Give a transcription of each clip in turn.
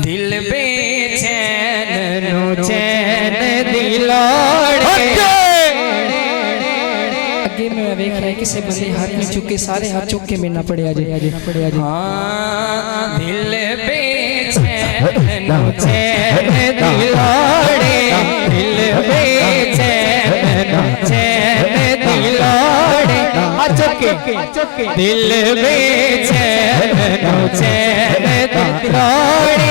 दिल बेचैन नु चैन दिलाड़े। अगे मैं वेख्या किसी बंदे हाथ में चुके सारे हाथ चुक के मेना पड़े आज हाँ दिल बेचैन नु चैन दिलाड़े। दिल बेचैन नु चैन दिलाड़े। दिल बेचैन नु चैन दिलाड़े।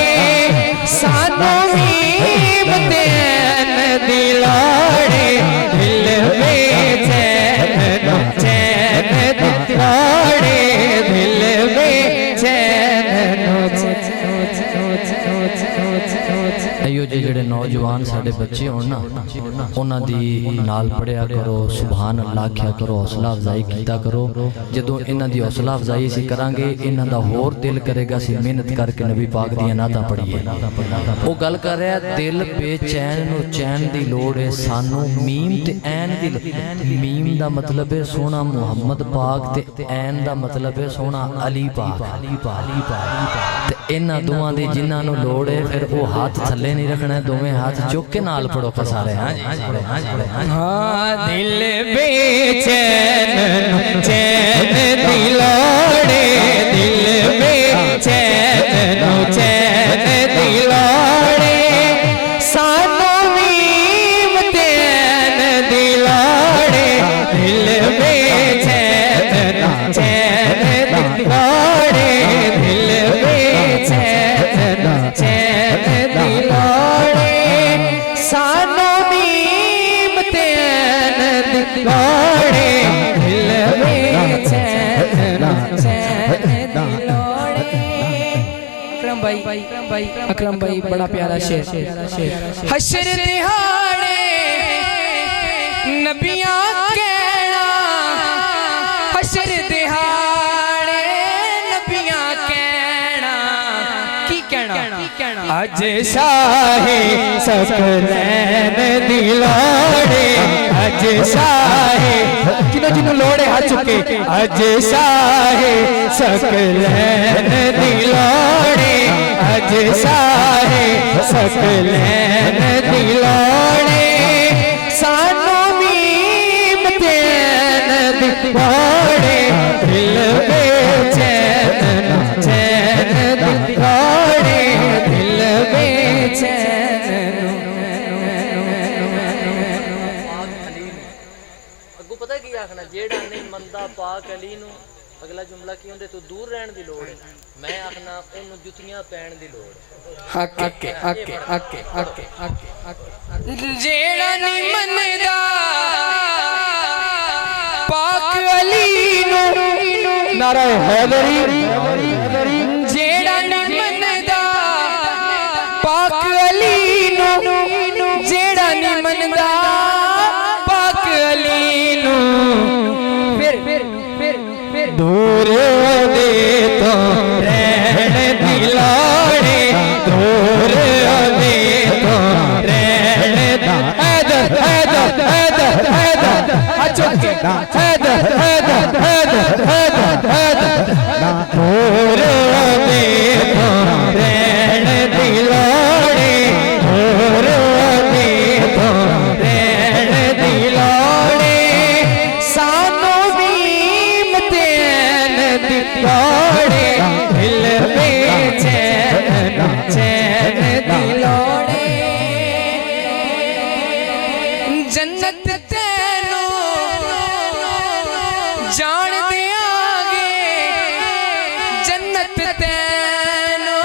सानू मीम चैन दिलाड़े। दिल बेचैन नु चैन दिलाड़े। दिल बेचैन नु अयो जी जेड़े नौजवान साडे बच्चे होण ना उन्हां दी नाल पढ़िया करो, सुभान अल्लाह आख्या करो, हौसला अफजाई कीता करो। जदों इन्हां दी हौसला अफजाई सी करांगे इन्हां दा होर दिल करेगा सी मेहनत करके नबी पाक दी नातां पढ़ीए। वो गल कर रहा दिल बेचैन नूं चैन दी लोड़ है सानू मीम ते ऐन दी। मीम दा मतलब है सोना मुहम्मद पाक ते ऐन दा मतलब है सोना अली पाक। ते इन्हां दोवां दी जिन्हां नूं लोड़ है फिर वो हाथ थल्ले नहीं रखना है, दोवें हाथ चुक के नाल पढ़ो सारे। हाँ दिल बेचैन चैन दिलाड़े। दिल बेचैन चैन दिलाड़े। सानू मीम चैन दिलाड़े। दिल बेचैन चैन दिलाड़े। दिल बेचैन चैन दिलाड़े। सानू मीम चैन दिलाड़े। दिल बेचैन चैन दिलाड़े। अकरम भाई बड़ा प्यारा शेर। हशर दिहाड़े नबियां कहना। हशर दिहाड़े नबियां कहना की कहना अज शाहे सकलैन दिलाड़े। अज शाहे जिन्हों जिन्हों लोड़े हाथ चुके। अज शाहे सकलैन दिलाड़े। अज शाहे सकलैन दिलाड़े। सानू मीम चैन दिलाड़े। दिल बेचैन चैन दिलाड़े। दिल बेचैन अगू पता की आखना जेड़ा नहीं मंदा पाक अली नू अगला जुमला की होंदे तू दूर रहन दी लोड़ है। मैं आखना ओनू जुतियां पैण दी लोड़ है। जेड़ा नहीं मनदा पाक अली नू नारा हैदरी। जेड़ा नहीं मनदा पाक अली नू। जेड़ा नहीं मनदा पाक अली नू। फिर दूर दे तो रहन दिलाड़े। दूर दे तो रहन हैदर हैदर हैदर हैदर अचके हैदर हैदर हैदर हैदर हैदर। दूर दे तो रहन दिलाड़े। दूर दे तो रहन दिलाड़े। सानू मीम चैन दिलाड़े। दिल बेचैन चैन दिलाड़े। जन्नत तैनू जान दियांगे। जन्नत तैनू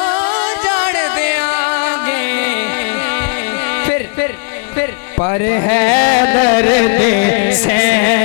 जान दियांगे। फिर पर हैदर दे सैन